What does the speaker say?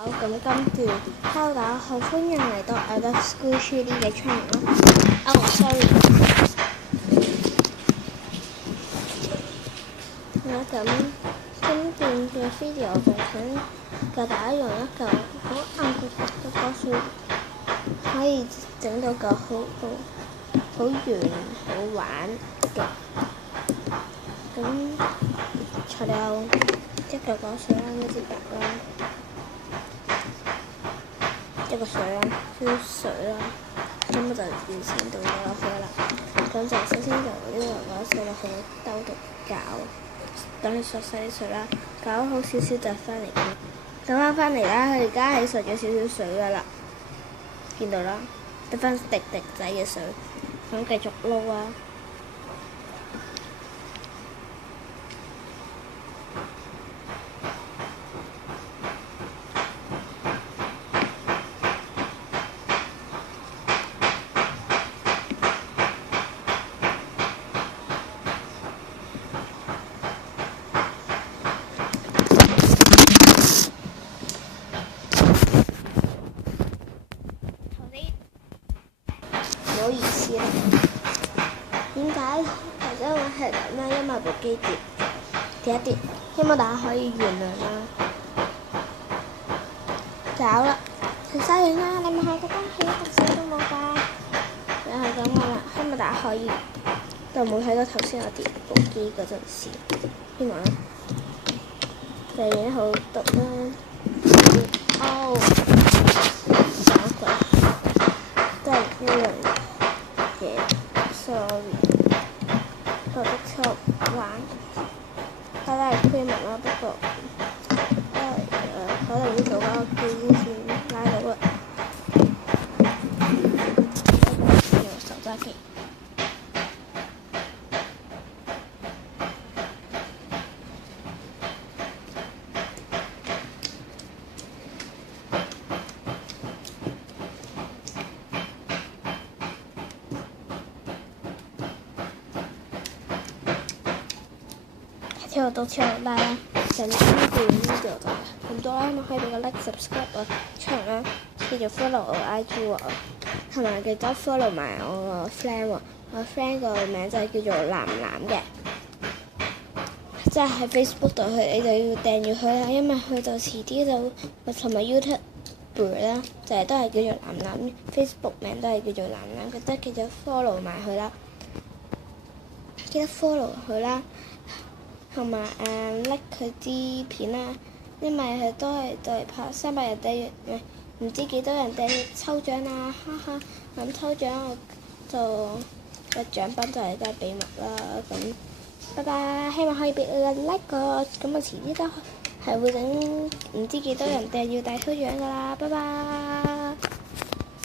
好，咁今段，Hello大家好，歡迎嚟到 I Love School Chili 嘅 channel 啦。sorry。咁今段嘅 video 就想教大家用一嚿好硬骨骨嘅果樹，可以整到嚿好圓好玩嘅。咁材料一嚿果樹啦，一支筆啦。一個水啦，少少水啦，咁我就完成到咗落去啦。咁就首先就呢個果水落去兜度攪，等佢索晒啲水啦，攪好少少就翻嚟。等翻嚟啦，佢而家係索咗少少水噶啦，見到啦，得翻滴滴仔嘅水，咁繼續撈啊。唔好意思啦，點解頭先我係咁咧？因為部機跌一跌，希望大家可以原諒啦。搞啦，食晒完啦，你咪係覺得係一滴水都冇㗎，又係咁㗎啦。希望大家可以就冇睇到頭先我跌部機嗰陣時，希望啦。就已經好毒啦，搞鬼，真係呢樣嘢 ，sorry，覺得超玩，都係推文啦，不過可能呢度嗰個機先拉到啊，用手揸機。跳到跳落啦！咁呢段 video 就咁多啦，希望可以俾個 like、subscribe 我 channel 啦，繼續 follow 我 IG 喎，同埋記得 follow 埋我個 friend 喎，我 friend 個名就係叫做藍藍嘅，即係喺 Facebook 度你就要訂閱佢啦，因為佢就遲啲就同埋 YouTube 啦，就係都係叫做藍藍 ，Facebook 名都係叫做藍藍，記得記得 follow 埋佢啦，記得 follow 佢啦。同埋like 佢啲片啦，因為佢都係對拍300人訂閱，唔知幾多人訂閱抽獎啊，哈哈！咁抽獎我就個獎品就係都係秘密啦。咁拜拜，希望可以俾你 like 我，咁我遲啲都係會整唔知幾多人訂閱大抽獎噶啦，拜拜。